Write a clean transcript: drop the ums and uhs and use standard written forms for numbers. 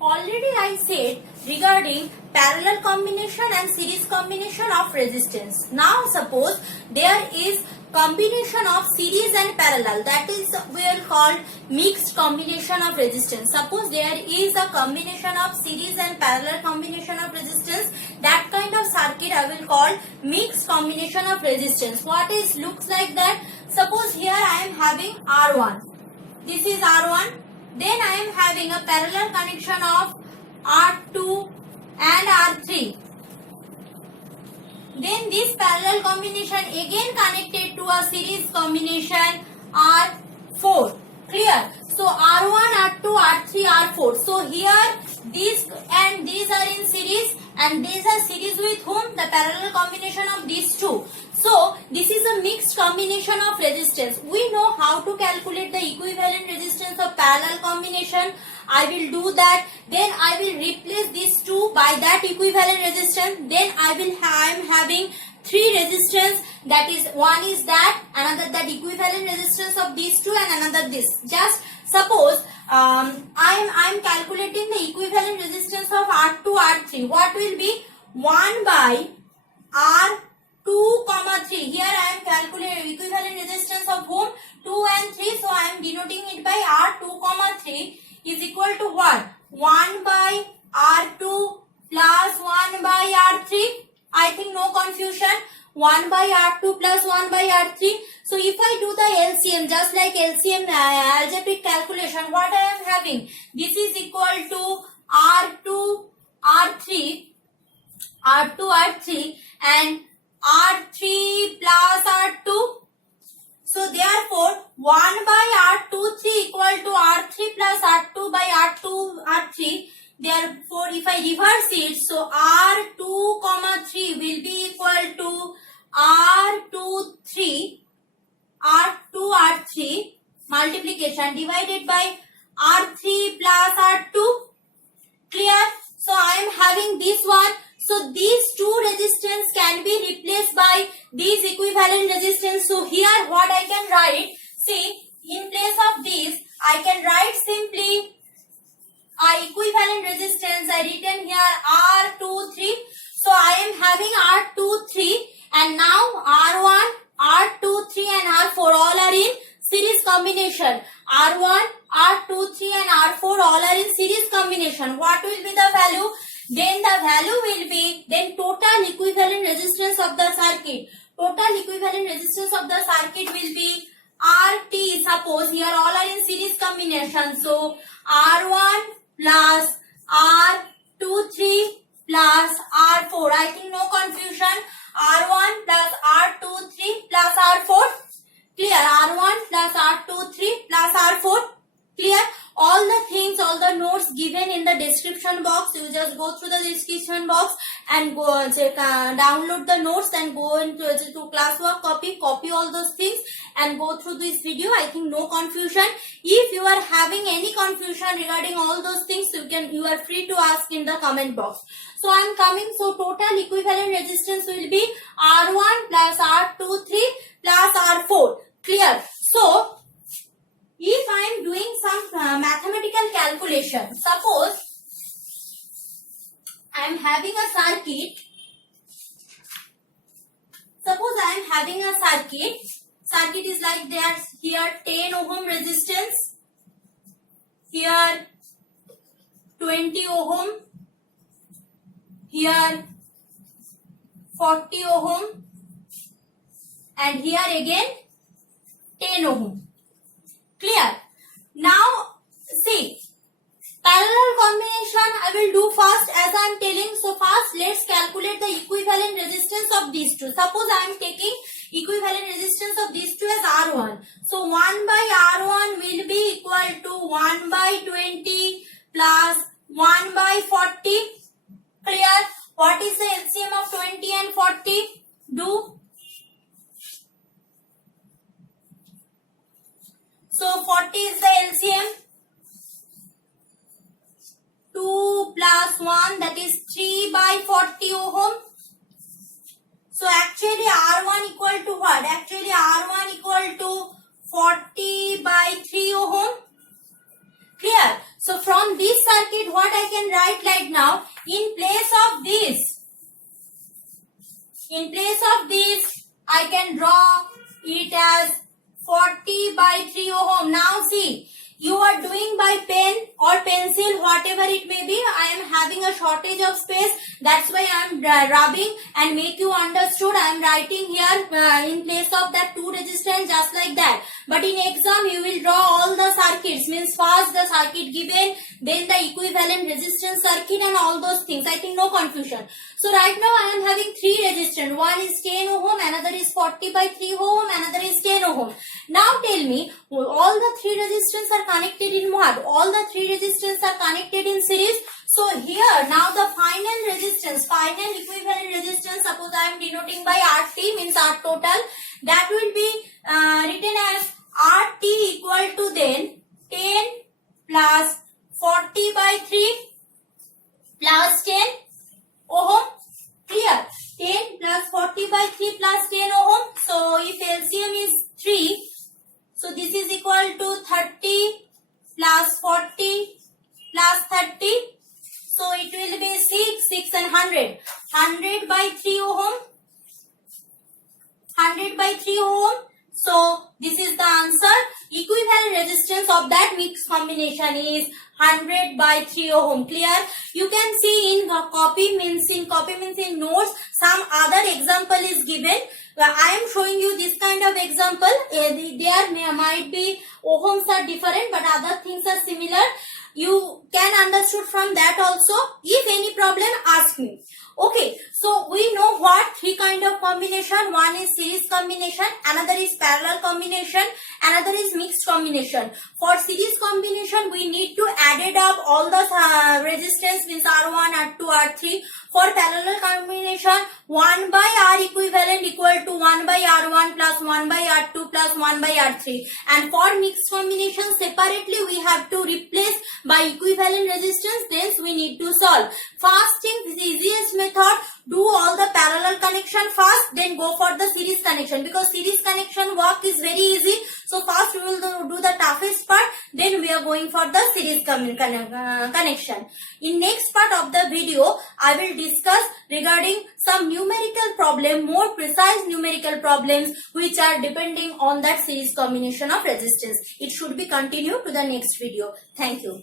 Already I said regarding parallel combination and series combination of resistance. Now suppose there is combination of series and parallel, that is we will call mixed combination of resistance. Suppose there is a combination of series and parallel combination of resistance, that kind of circuit I will call mixed combination of resistance. What is looks like that? Suppose here I am having R1, this is R1, then I am having a parallel connection of R2 and R3. Then this parallel combination again connected to a series combination R4. Clear? So R1, R2, R3, R4. So here these and these are in series and these are series with whom? The parallel combination of these two. So this is a mixed combination of resistance. We know how to calculate the equivalent resistance of parallel combination. I will do that. Then I will replace these two by that equivalent resistance. Then I am having three resistance. That is, one is that, another that equivalent resistance of these two, and another this. Just suppose I am calculating the equivalent resistance of R2, R3. What will be 1 by R2, 3. Here I am calculating equivalent resistance of whom? 2 and 3. So I am denoting it by R2, 3 is equal to what? 1 by R2 plus 1 by R3. I think no confusion. 1 by R2 plus 1 by R3. So if I do the LCM, just like LCM algebraic calculation, what I am having? This is equal to R2, R3, and R3 plus R2. So therefore 1 by R2, 3 equal to R3 plus R2 by R2, R3. Therefore if I reverse it, so R2, 3 will be equal to R2, 3, R2, R3 multiplication divided by R3 plus R2. Clear? So I am having this one. So these two resistance can be replaced by these equivalent resistance. So here what I can write, see, in place of this I can write simply equivalent resistance. I written here R2, 3. So I am having R2, 3, and now R1, R2, 3 and R4 all are in series combination. R1, R2, 3 and R4 all are in series combination. What will be the value? Then the value will be, then total equivalent resistance of the circuit. Total equivalent resistance of the circuit will be RT. Suppose here all are in series combination. So R1 plus R2, 3 plus R4. I think no confusion. R1 plus R2, 3 plus R4. Clear? R1 plus R2, 3 plus R4. Clear? All the things, all the notes given in the description box. You just go through the description box and go download the notes and go into classwork, copy all those things and go through this video. I think no confusion. If you are having any confusion regarding all those things, you are free to ask in the comment box. So I am coming. So total equivalent resistance will be R1 plus R2, 3 plus R4. Clear? So if I am doing some mathematical calculation, suppose I am having a circuit. Suppose I am having a circuit. Circuit is like there's here 10 ohm resistance, here 20 ohm, here 40 ohm, and here again 10 ohm. Clear? Now see, parallel combination I will do first as I am telling. So first let's calculate the equivalent resistance of these two. Suppose I am taking equivalent resistance of these two as R1. So 1 by R1 will be equal to 1 by 20 plus 1 by 40. Clear? What is the LCM of 20 and 40? Do. So 40 is the LCM. 2 plus 1, that is 3 by 40 ohm. So actually R1 equal to what? Actually R1 equal to 40 by 3 ohm. Clear? So from this circuit what I can write like now, in place of this, I can draw it as 40 by 3 ohm. Now see, you are doing by pen or pencil, whatever it may be. I am having a shortage of space. That's why I am rubbing and make you understood. I am writing here in place of that 2 resistance just like that. But in exam, you will draw all the circuits. Means first the circuit given, then the equivalent resistance circuit and all those things. I think no confusion. So right now I am having 3 resistance. One is 10 ohm, another is 40 by 3 ohm, another is 10 ohm. Now tell me, all the 3 resistance are connected in what? All the 3 resistance are connected in series. So here now the final resistance, final equivalent resistance, suppose I am denoting by RT, means R total, that will be written as RT equal to then 10 plus 40 by 3 plus 10 ohm. Clear? 10 plus 40 by 3 plus 10 ohm. So if LCM is 3, so this is equal to 30 plus 40 plus 30. So it will be 6 and 100. 100 by 3 ohm. 100 by 3 ohm. So this is the answer. Equivalent resistance of that mixed combination is 100 by 3 ohm. Clear? You can see in copy means in notes some other example is given. I am showing you this kind of example. There might be ohms are different, but other things are similar. You can understood from that also. If any problem, ask me. Okay, so we know what 3 kind of combination. One is series combination, another is parallel combination, another is mixed combination. For series combination, we need to add it up all the resistance, means R1, R2, R3. For parallel combination, 1 by R equivalent equal to 1 by R1 plus 1 by R2 plus 1 by R3. And for mixed combination, separately we have to replace by equivalent resistance. Then we need to solve. First thing, the easiest method, do all the parallel connection first, then go for the series connection, because series connection work is very easy. So first we will do the toughest part, then we are going for the series connection. In next part of the video, I will discuss regarding some numerical problem, more precise numerical problems which are depending on that series combination of resistance. It should be continued to the next video. Thank you.